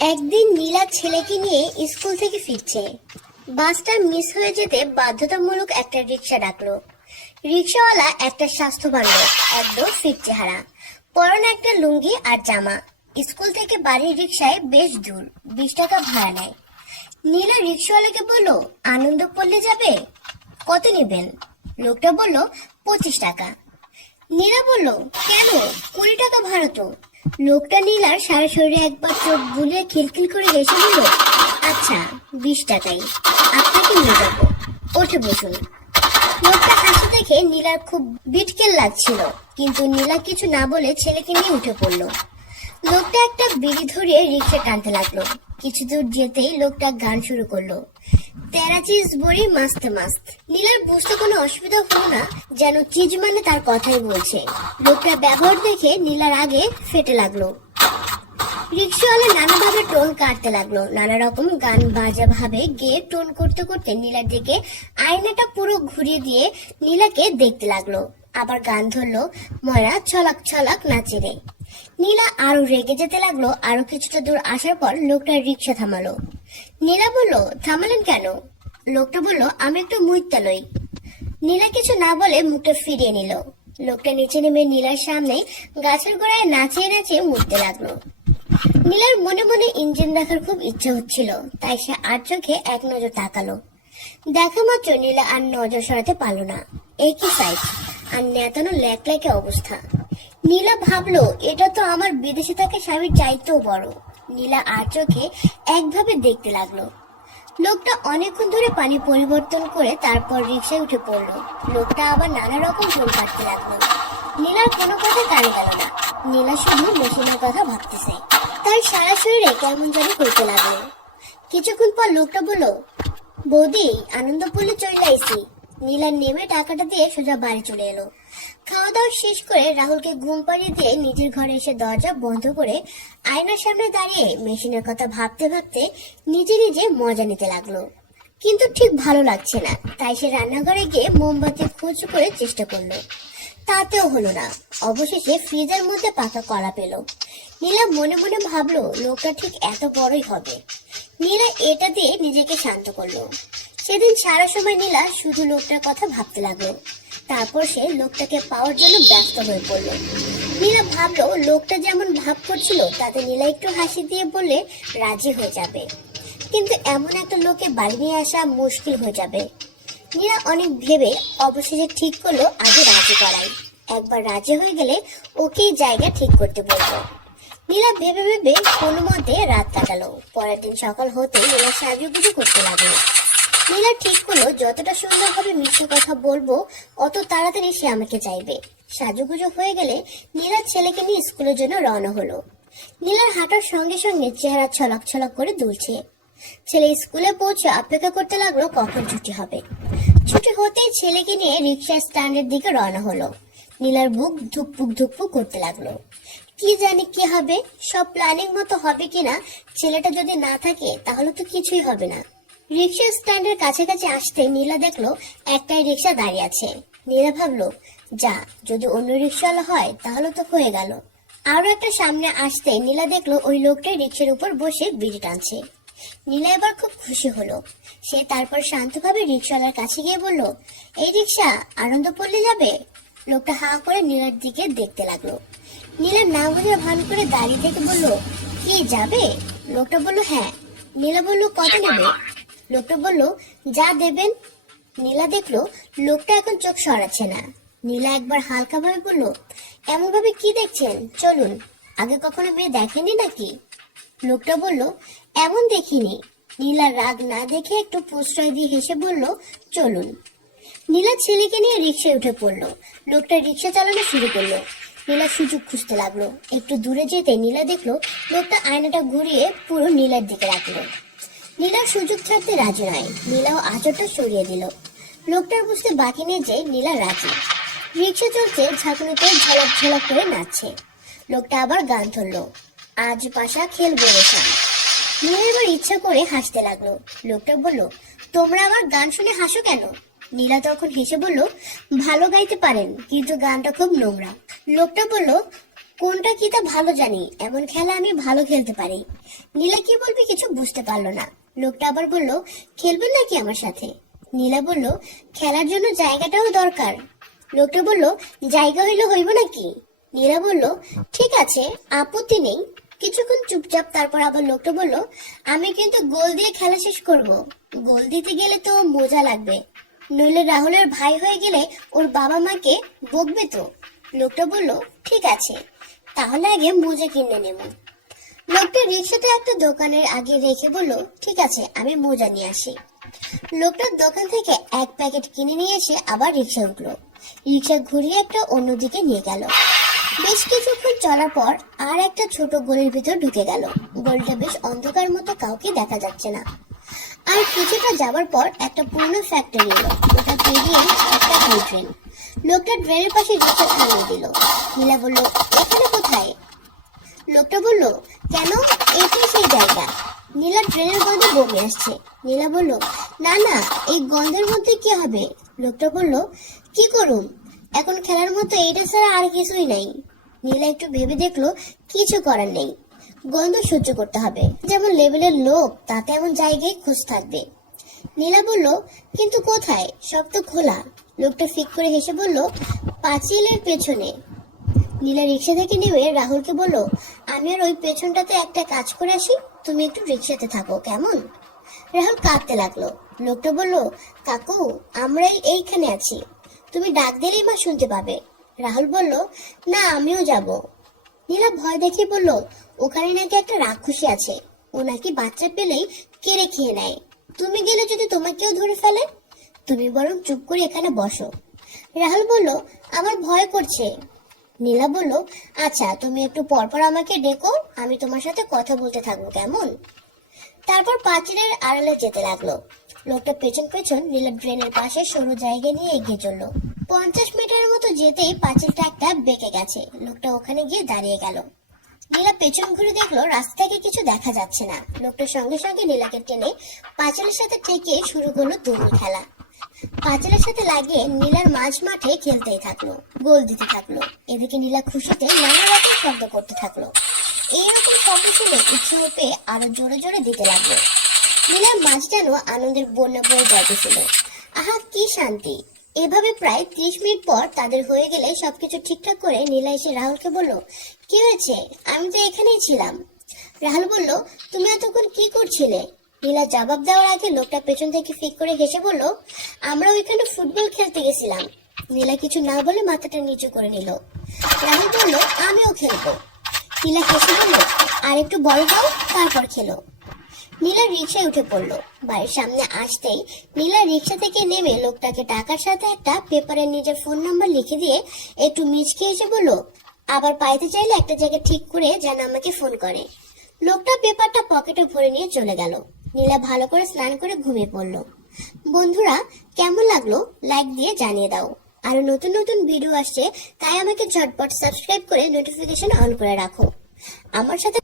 একদিন নীলা ছেলেকে নিয়ে স্কুল থেকে ফিরছে। বাসটা মিস হয়ে যেতে বাধ্যতামূলক একটা রিক্সা ডাকলো। রিক্সাওয়ালা একটা স্বাস্থ্যবান লোক, একদম ফিট চেহারা। পরনে একটা লুঙ্গি আর জামা। স্কুল থেকে বাড়ির রিক্সায় বেশ দূর, বিশ টাকা ভাড়া নেয়। নীলা রিক্সাওয়ালাকে বলল, আনন্দ পড়লে যাবে? কত নেবেন? লোকটা বলল, পঁচিশ টাকা। নীলা বলল, কেন? কুড়ি টাকা ভাড়া তো। লোকটা নীলার সারা শরীরে একবার চোখ বুলিয়ে খিলখিল করে হেসে বলল আচ্ছা বিশ টাকাই। আপনাকে নিয়ে যাব। ওঠে বসুন। লোকটা হাসি দেখে নীলার খুব বিটকেল লাগছিল, কিন্তু নীলা কিছু না বলে ছেলেকে নিয়ে উঠে পড়ল। লোকটা একটা বিড়ি ধরিয়ে রিক্সা টানতে লাগল। কিছু দূর যেতেই লোকটা গান শুরু করল। তেরা চিজ বড়ি মাস্ত মাস্ত। নীলার বুঝতে কোনো অসুবিধা হলো না, যেন চিজ মানে তার কথাই বলছে। লোকটার ব্যবহার দেখে নীলার আগে ফেটে লাগল। রিক্সাওয়ালা নানাভাবে টোন কাটতে লাগল। নানা রকম গান বাজা ভাবে গেয়ে টোন করতে করতে নীলার দিকে আয়নাটা পুরো ঘুরিয়ে দিয়ে নীলাকে দেখতে লাগল। আবার গান ধরলো, ময়রা ছলাক ছলাক নাচে রে। নীলা আরও রেগে যেতে লাগল, আরও কিছুটা দূর আসার পর লোকটা রিক্সা থামালো। নীলা বলল, থামালেন কেন? লোকটা বলল, আমি একটু মুইতা লই নীলা কিছু না বলে মুখটা ফিরিয়ে নিল। লোকটা নিচে নেমে নীলার সামনে গাছের গোড়ায় নাচিয়ে নাচিয়ে মুড়তে লাগল। নীলার মনে মনে ইঞ্জিন দেখার খুব ইচ্ছে হচ্ছিল, তাই সে আর চোখে এক নজর তাকালো। দেখা মাত্র নীলা আর নজর সরাতে পারল না। একই সাইজ আর নেতানো ল্যাক ল্যাকে অবস্থা। নীলা ভাবলো, এটা তো আমার বিদেশে থাকা স্বামীর চাইতেও বড়। নীলা আর চোখে একভাবে দেখতে লাগল। লোকটা অনেকক্ষণ ধরে পানি পরিবর্তন করে তারপর রিক্সায় উঠে পড়ল। লোকটা আবার নানা রকম ফোন কাটতে লাগল। নীলার কোনো কথা কানে গেল না। নীলা শুধু মেশিনের কথা ভাবতেছে। তার সারা শরীরে কেমন জানি করতে লাগল। কিছুক্ষণ পর লোকটা বলল, বৌদি আনন্দপুরে চলে আইসি নীলার নেমে টাকাটা দিয়ে সোজা বাড়ি চলে এলো। খাওয়া দাওয়া শেষ করে রাহুলকে ঘুম পাড়িয়ে দিয়ে নিজের ঘরে এসে দরজা বন্ধ করে আয়নার সামনে দাঁড়িয়ে মেশিনের কথা ভাবতে ভাবতে নিজে নিজে মজা নিতে লাগল। কিন্তু ঠিক ভালো লাগছে না। তাই সে রান্নাঘরে গিয়ে মোমবাতি খোঁজ করে চেষ্টা করল। তাতেও হলো না। অবশেষে ফ্রিজের মধ্যে পাকা কলা পেল। নীলা মনে মনে ভাবলো, লোকটা ঠিক এত বড়ই হবে। নীলা এটা দিয়ে নিজেকে শান্ত করল। সেদিন সারা সময় নীলা শুধু লোকটার কথা ভাবতে লাগল। তারপর সে লোকটাকে পাওয়ার জন্য ব্যস্ত হয়ে পড়ল। নীলা ভাবলো, লোকটা যেমন ভাব করছিল, তাতে নীলা একটু হাসি দিয়ে বললে রাজি হয়ে যাবে। কিন্তু এমন একটা লোকে বাড়ি নিয়ে আসা মুশকিল হয়ে যাবে। নীলা অনেক ভেবে অবশেষে ঠিক করল আগে রাজি করাই। একবার রাজি হয়ে গেলে ওকেই জায়গা ঠিক করতে বলব নীলা ভেবে ভেবে কোনো মতে রাত কাটালো। পরের দিন সকাল হতে নীলা সাজুগুজু করতে লাগল। নীলা ঠিক করল যতটা সুন্দরভাবে মিষ্টি কথা বলব, অত তাড়াতাড়ি সে আমাকে চাইবে। সাজুগুজু হয়ে গেলে নীলার ছেলেকে নিয়ে স্কুলের জন্য রওনা হলো। নীলার হাঁটার সঙ্গে সঙ্গে চেহারা ছলক ছলক করে দুলছে। ছেলে স্কুলে পৌঁছে অপেক্ষা করতে লাগল কখন ছুটি হবে। ছুটি হতেই ছেলেকে নিয়ে রিক্সা স্ট্যান্ডের দিকে রওনা হলো। নীলার বুক ধুকপুক ধুকপুক করতে লাগল। কি জানি কি হবে, সব প্ল্যানিং মতো হবে কিনা, ছেলেটা যদি না থাকে তাহলে তো কিছুই হবে না। রিক্সা স্ট্যান্ডের কাছাকাছি আসতে নীলা দেখল একটাই রিক্সা দাঁড়িয়ে আছে। নীলা ভাবলো, যা, যদি অন্য রিক্সাওয়ালা হয়, তাহলে তো হয়ে গেল। আরও একটা সামনে আসতে নীলা দেখল ওই লোকটাই রিক্সার উপর বসে বিড়ি টানছে। নীলা এবার খুব খুশি হলো। সে তারপর শান্তভাবে রিক্সাওয়ালার কাছে গিয়ে বলল, এই রিক্সা আনন্দ পড়লে যাবে? লোকটা হা করে নীলার দিকে দেখতে লাগল। নীলা না বোঝার ভান করে দাঁড়িয়ে থেকে বলল, কি, যাবে? লোকটা বলল হ্যাঁ। নীলা বলল কত নেবে লোকটা বলল, যা দেবেন। নীলা দেখল, লোকটা এখন চোখ সরাচ্ছে না। নীলা একবার হালকা ভাবে বলল এমন ভাবে কি দেখছেন? চলুন, আগে কখনো মেয়ে দেখেনি নাকি? লোকটা বলল, এমন দেখিনি। নীলা রাগ না দেখে একটু প্রশ্রয় দিয়ে হেসে বলল, চলুন। নীলা ছেলেকে নিয়ে রিক্সায় উঠে পড়ল। লোকটা রিক্সা চালানো শুরু করল। নীলা সুযোগ খুঁজতে লাগল। একটু দূরে যেতে নীলা দেখল, লোকটা আয়নাটা ঘুরিয়ে পুরো নীলার দিকে রাখল। নীলার সুযোগ ছাড়তে রাজি নয়। নীলাও আচরটা সরিয়ে দিল। লোকটার বুঝতে বাকি নেই যে নীলা রাজি। রিক্সা চলছে, ঝাঁকুনিতে ঝলক ঝলক করে নাচছে। লোকটা আবার গান ধরলো। আজ পাশা খেলব রেশা নীলা এবার ইচ্ছা করে হাসতে লাগল। লোকটা বলল, তোমরা আবার গান শুনে হাসো কেন? নীলা তখন হেসে বলল, ভালো গাইতে পারেন, কিন্তু গানটা খুব নোংরা। লোকটা বলল, কোনটা কি তা ভালো জানি, এমন খেলা আমি ভালো খেলতে পারি। নীলা কি বলবে কিছু বুঝতে পারল না। লোকটা আবার বলল খেলবেন নাকি আমার সাথে? নীলা বলল, খেলার জন্য জায়গাটাও দরকার। লোকটা বলল, জায়গা হইলে হইব নাকি? নীলা বলল, ঠিক আছে, আপত্তি নেই। কিছুক্ষণ চুপচাপ তারপর আবার লোকটা বলল, আমি কিন্তু গোল দিয়ে খেলা শেষ করব। গোল দিতে গেলে তো মজা লাগবে। নইলে রাহুলের ভাই হয়ে গেলে ওর বাবা মাকে বকবে তো? লোকটা বলল, ঠিক আছে। তাহলে আগে মোজা কিনে নেব। লোকটা রিক্সাটা একটা দোকানের আগে রেখে বলল, ঠিক আছে, আমি মোজা নিয়ে আসি। লোকটার দোকান থেকে এক প্যাকেট কিনে নিয়ে এসে আবার রিক্সা উঠল। রিক্সা ঘুরিয়ে একটা অন্যদিকে নিয়ে গেল। বেশ কিছুক্ষণ চলার পর আর একটা ছোট গলির ভিতর ঢুকে গেল। গলিটা বেশ অন্ধকার মতো কাউকে দেখা যাচ্ছে না। আর কিছুটা যাবার পর একটা পুরনো ফ্যাক্টরি এলো। ওটা পেরিয়ে একটা ট্রেন লোকটা ড্রেনের পাশে রিক্সা থামিয়ে দিল। নীলা বলল, এখানে কোথায়? লোকটা বলল, কেন? এটাই সেই জায়গা। নীলা ট্রেনের গন্ধে বমি আসছে। নীলা বলল, না না, এই গন্ধের মধ্যে কি হবে? লোকটা বলল, কি করুন এখন খেলার মতো এইটা ছাড়া আর কিছুই নাই। নীলা একটু ভেবে দেখল, কিছু করার নেই। গন্ধ সহ্য করতে হবে। যেমন লেভেলের লোক, তাতে এমন জায়গায় খোঁজ থাকবে। নীলা বলল, কিন্তু কোথায়? সব তো খোলা। লোকটা ফিক করে হেসে বলল, পাঁচিলের পেছনে। নীলা রিক্সা থেকে নেমে রাহুলকে বলল, আমি আর ওই পেছনটাতে একটা কাজ করে আসি, তুমি একটু রিক্সাতে থাকো, কেমন? রাহুল কাঁদতে লাগল। লোকটা বলল, কাকু, আমরাই এইখানে আছি। তুমি ডাক দিলেই মা শুনতে পাবে। রাহুল বলল, না, আমিও যাব। নীলা ভয় দেখিয়ে বলল, ওখানে নাকি একটা রাক্ষসী আছে। ও নাকি বাচ্চা পেলেই কেড়ে খেয়ে নেয়। তুমি গেলে যদি তোমাকেও ধরে ফেলে? তুমি বরং চুপ করে এখানে বসো। রাহুল বলল, আমার ভয় করছে। নীলা বলল আচ্ছা তুমি একটু পরপর আমাকে ডেকো, আমি তোমার সাথে কথা বলতে থাকব, কেমন? তারপর পাঁচিলের আড়ালে যেতে লাগল। লোকটা পেছন পেছন নীলা ড্রেনের পাশে সরু জায়গা নিয়ে এগিয়ে চলল। পঞ্চাশ মিটারের মতো যেতেই পাঁচিলটা একটা বেঁকে গেছে। লোকটা ওখানে গিয়ে দাঁড়িয়ে গেল। নীলা পেছন ঘুরে দেখল, রাস্তা থেকে কিছু দেখা যাচ্ছে না। লোকটার সঙ্গে সঙ্গে নীলাকে টেনে পাঁচিলের সাথে ঠেকে শুরু করল দৌড় খেলা। পাঁচিলের সাথে লাগিয়ে নীলার মাঝ মাঠে খেলতেই থাকল, গোল দিতে থাকল। এদিকে নীলা খুশিতে নানা রকম শব্দ করতে থাকল। এইরকম শব্দ শুনে উৎসাহ পেয়ে আরও জোরে জোরে দিতে লাগল। নীলার মাঝ যেন আনন্দের বন্যা বয়ে যাইতেছিল। আহা, কি শান্তি! এভাবে প্রায় ত্রিশ মিনিট পর তাদের হয়ে গেলে সবকিছু ঠিকঠাক করে নীলা এসে রাহুলকে বলল, কি হয়েছে? আমি তো এখানেই ছিলাম। রাহুল বলল, তুমি এতক্ষণ কি করছিলে? নীলা জবাব দেওয়ার আগে লোকটা পেছন থেকে ফিক করে হেসে বলল, আমরা ওইখানে ফুটবল খেলতে গেছিলাম। নীলা কিছু না বলে মাথাটা নিচু করে নিল। রাহুল বলল, আমিও খেলব। নীলা হেসে বলল, আর একটু বড় দাও, তারপর খেলো। নীলা রিক্সায় উঠে পড়ল। বাড়ির সামনে আসতেই নীলা রিক্সা থেকে নেমে লোকটাকে টাকার সাথে একটা পেপারে নিজের ফোন নাম্বার লিখে দিয়ে একটু মিচকে এসে বলল, আবার পাইতে চাইলে একটা জায়গা ঠিক করে যেন আমাকে ফোন করে। লোকটা পেপারটা পকেটে ভরে নিয়ে চলে গেল। নীলা ভালো করে স্নান করে ঘুমিয়ে পড়ল। বন্ধুরা, কেমন লাগল? লাইক দিয়ে জানিয়ে দাও। আরও নতুন নতুন ভিডিও আসছে, তাই আমাকে ঝটপট সাবস্ক্রাইব করে নোটিফিকেশন অন করে রাখো। আমার সাথে